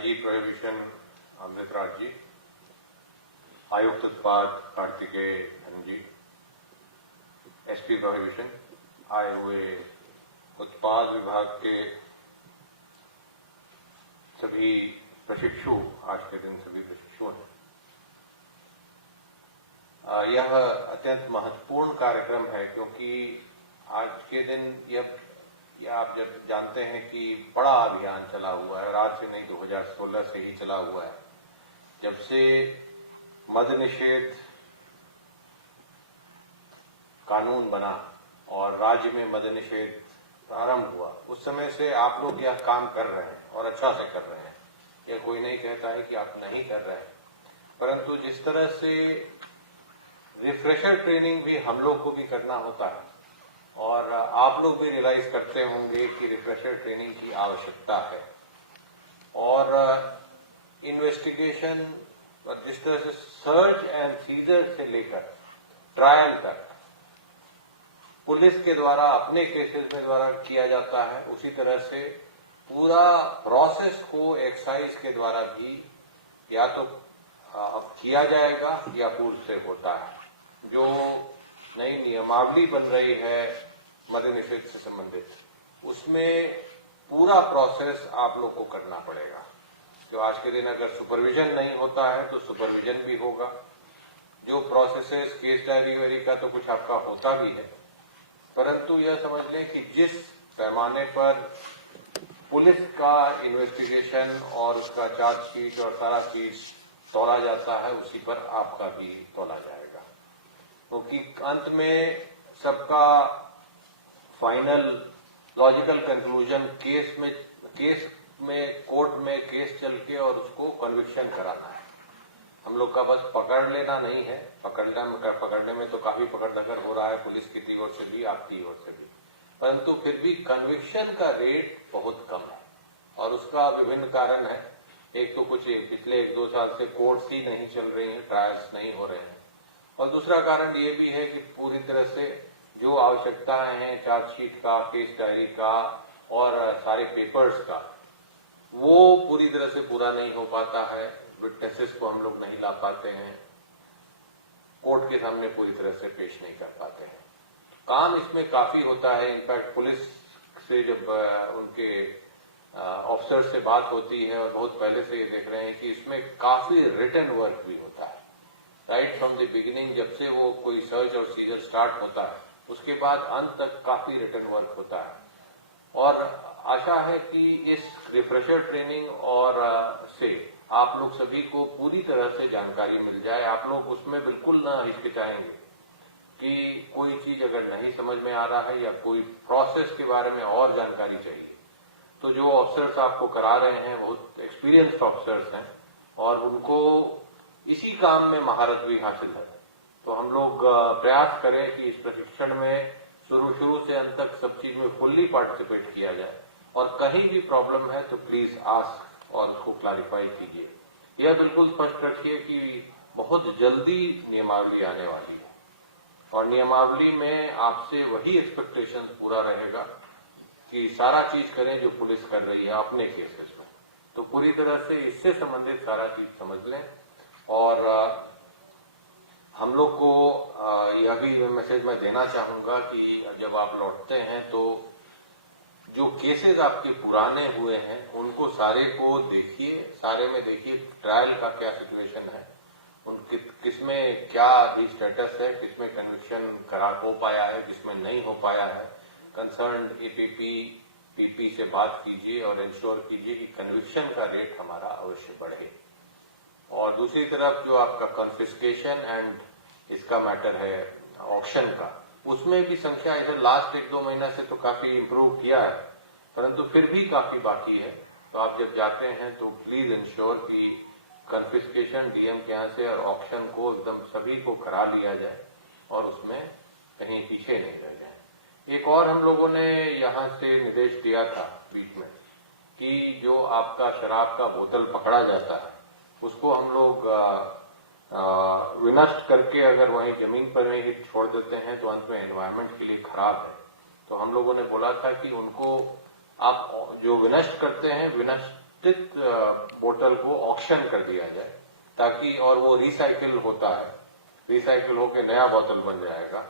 IG prohibition Amritraj जी, आयुक्त उत्पाद कार्तिकेय धन जी, एसपी प्रोहिबिशन, आए हुए उत्पाद विभाग के सभी प्रशिक्षु, आज के दिन सभी प्रशिक्षु हैं। यह अत्यंत महत्वपूर्ण कार्यक्रम है क्योंकि आज के दिन यह आप जब जानते हैं कि बड़ा अभियान चला हुआ है, आज से नहीं 2016 से ही चला हुआ है। जब से मद्य निषेध कानून बना और राज्य में मद्य निषेध प्रारंभ हुआ, उस समय से आप लोग यह काम कर रहे हैं और अच्छा से कर रहे हैं। यह कोई नहीं कहता है कि आप नहीं कर रहे हैं, परंतु जिस तरह से रिफ्रेशर ट्रेनिंग भी हम लोग को भी करना होता है और आप लोग भी रियलाइज करते होंगे कि रिफ्रेशर ट्रेनिंग की आवश्यकता है। और इन्वेस्टिगेशन जिस तरह से सर्च एंड सीजर से लेकर ट्रायल तक पुलिस के द्वारा अपने केसेस में द्वारा किया जाता है, उसी तरह से पूरा प्रोसेस को एक्साइज के द्वारा भी या तो अब किया जाएगा या पूर्व से होता है। जो नई नियमावली बन रही है मद्य निषेध से संबंधित, उसमें पूरा प्रोसेस आप लोग को करना पड़ेगा। जो आज के दिन अगर सुपरविजन नहीं होता है तो सुपरविजन भी होगा। जो प्रोसेसेस केस डायरी वेरी का तो कुछ आपका होता भी है, परंतु यह समझ लें कि जिस पैमाने पर पुलिस का इन्वेस्टिगेशन और उसका चार्जशीट और सारा चीज तोला जाता है, उसी पर आपका भी तोला जाएगा, क्योंकि अंत में सबका फाइनल लॉजिकल कंक्लूजन केस में कोर्ट में केस चल के और उसको कन्विक्शन कराना है। हम लोग का बस पकड़ लेना नहीं है। पकड़ने में तो काफी पकड़ हो रहा है, पुलिस की ओर से भी, आपकी ओर से भी, परंतु फिर भी कन्विक्शन का रेट बहुत कम है और उसका विभिन्न कारण है। एक तो कुछ पिछले 1-2 साल से कोर्ट्स ही नहीं चल रही हैं, ट्रायल्स नहीं हो रहे हैं, और दूसरा कारण ये भी है कि पूरी तरह से जो आवश्यकताएं हैं चार्जशीट का, केस डायरी का और सारे पेपर्स का, वो पूरी तरह से पूरा नहीं हो पाता है। विटनेसेस को हम लोग नहीं ला पाते हैं, कोर्ट के सामने पूरी तरह से पेश नहीं कर पाते हैं। काम इसमें काफी होता है। इनफैक्ट पुलिस से जब उनके ऑफिसर से बात होती है, और बहुत पहले से ये देख रहे हैं कि इसमें काफी रिटन वर्क भी होता है। राइट फ्रॉम द बिगिनिंग, जब से वो कोई सर्च और सीजर स्टार्ट होता है, उसके बाद अंत तक काफी रिटन वर्क होता है। और आशा है कि इस रिफ्रेशर ट्रेनिंग और से आप लोग सभी को पूरी तरह से जानकारी मिल जाए। आप लोग उसमें बिल्कुल ना हिचकिचाएंगे कि कोई चीज अगर नहीं समझ में आ रहा है या कोई प्रोसेस के बारे में और जानकारी चाहिए, तो जो ऑफिसर्स आपको करा रहे हैं बहुत एक्सपीरियंस्ड ऑफिसर्स हैं और उनको इसी काम में महारत भी हासिल है। तो हम लोग प्रयास करें कि इस प्रशिक्षण में शुरू से अंत तक सब चीज में फुल्ली पार्टिसिपेट किया जाए, और कहीं भी प्रॉब्लम है तो प्लीज आस्क और उसको क्लैरिफाई कीजिए। यह बिल्कुल स्पष्ट रखिए कि बहुत जल्दी नियमावली आने वाली है और नियमावली में आपसे वही एक्सपेक्टेशन पूरा रहेगा कि सारा चीज करें जो पुलिस कर रही है अपने केसेस में। तो पूरी तरह से इससे संबंधित सारा चीज समझ लें। और हम लोग को यह भी मैसेज मैं देना चाहूंगा कि जब आप लौटते हैं तो जो केसेस आपके पुराने हुए हैं उनको सारे को देखिए, सारे में देखिए ट्रायल का क्या सिचुएशन है, उनके किसमें क्या अभी स्टेटस है, किसमें कन्विक्शन करा हो पाया है, किसमें नहीं हो पाया है। कंसर्न एपीपी पीपी से बात कीजिए और इंश्योर कीजिए कि कन्विक्शन का रेट हमारा अवश्य बढ़े। और दूसरी तरफ जो आपका कॉन्फिस्केशन एंड इसका मैटर है ऑक्शन का, उसमें भी संख्या इधर लास्ट 1-2 महीना से तो काफी इम्प्रूव किया है, परंतु फिर भी काफी बाकी है। तो आप जब जाते हैं तो प्लीज इंश्योर कि कॉन्फिस्केशन डीएम के यहाँ से और ऑक्शन को एकदम सभी को करा लिया जाए और उसमें कहीं पीछे नहीं रह जाए। एक और हम लोगों ने यहाँ से निर्देश दिया था बीच में कि जो आपका शराब का बोतल पकड़ा जाता है उसको हम लोग विनष्ट करके अगर वहीं जमीन पर ही छोड़ देते हैं तो अंत में एनवायरमेंट के लिए खराब है। तो हम लोगों ने बोला था कि उनको आप जो विनष्ट करते हैं, विनष्ट विनिष्टित बोतल को ऑक्शन कर दिया जाए, ताकि, और वो रिसाइकिल होता है, रिसाइकिल होकर नया बोतल बन जाएगा,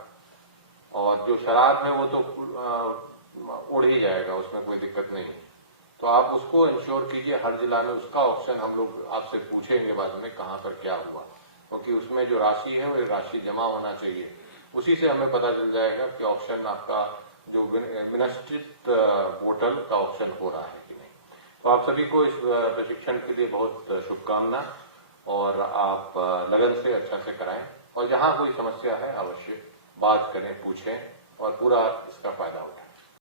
और जो शराब है वो तो उड़ ही जाएगा, उसमें कोई दिक्कत नहीं है। तो आप उसको इंश्योर कीजिए, हर जिला में उसका ऑप्शन हम लोग आपसे पूछेंगे बाद में कहाँ पर क्या हुआ, क्योंकि उसमें जो राशि है वो राशि जमा होना चाहिए, उसी से हमें पता चल जाएगा कि ऑप्शन आपका जो विनिष्टित बोतल का ऑप्शन हो रहा है कि नहीं। तो आप सभी को इस प्रशिक्षण के लिए बहुत शुभकामना, और आप लगन से अच्छा से कराएं, और जहां कोई समस्या है अवश्य बात करें, पूछें, और पूरा इसका फायदा उठाएं।